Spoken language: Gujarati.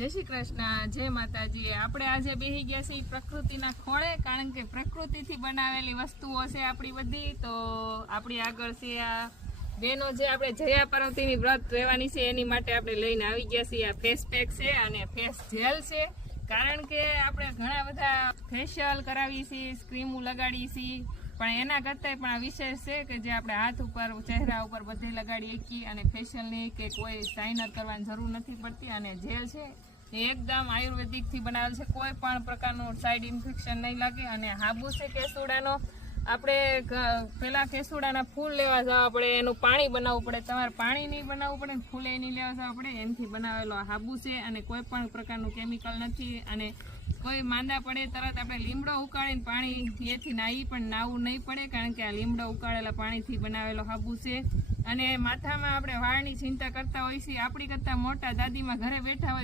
જય શ્રી કૃષ્ણ, જય માતાજી। આપણે આજે બેસી ગયા છીએ પ્રકૃતિના ખોળે, કારણ કે પ્રકૃતિથી બનાવેલી વસ્તુઓ છે આપણી બધી। તો આપણી આગળ છે આ બેનો જે આપણે જયા પાર્વતીની વ્રત રહેવાની છે એની માટે આપણે લઈને આવી ગયા છીએ। આ ફેસ પેક છે અને ફેસ જેલ છે, કારણ કે આપણે ઘણા બધા ફેશિયલ કરાવીએ છીએ, ક્રીમો લગાડીએ છીએ, પણ એના કરતાં પણ આ વિશેષ છે કે જે આપણે હાથ ઉપર, ચહેરા ઉપર બધે લગાડી શકીએ અને ફેશિયલની કે કોઈ શાઇનર કરવાની જરૂર નથી પડતી। અને જેલ છે એ એકદમ આયુર્વેદિકથી બનાવેલ છે, કોઈ પણ પ્રકારનું સાઇડ ઇન્ફેક્શન નહીં લાગે। અને હાબુ છે કેસુડાનો, આપણે પેલા કેસુડાના ફૂલ લેવા જવા પડે, એનું પાણી બનાવવું પડે, તમારે પાણી નહીં બનાવવું પડે, ફૂલે નહીં લેવા જવા પડે, એનાથી બનાવેલો હાબુ છે અને કોઈ પણ પ્રકારનું કેમિકલ નથી। અને કોઈ માંદા પડે તરત આપણે લીમડો ઉકાળીને પાણી એથી નાહી પણ નાવું નહીં પડે, કારણ કે આ લીમડો ઉકાળેલા પાણીથી બનાવેલો હાબુ છે। અને માથામાં આપણે વાળની ચિંતા કરતા હોય છીએ, આપણી કરતાં મોટા દાદીમાં ઘરે બેઠા હોય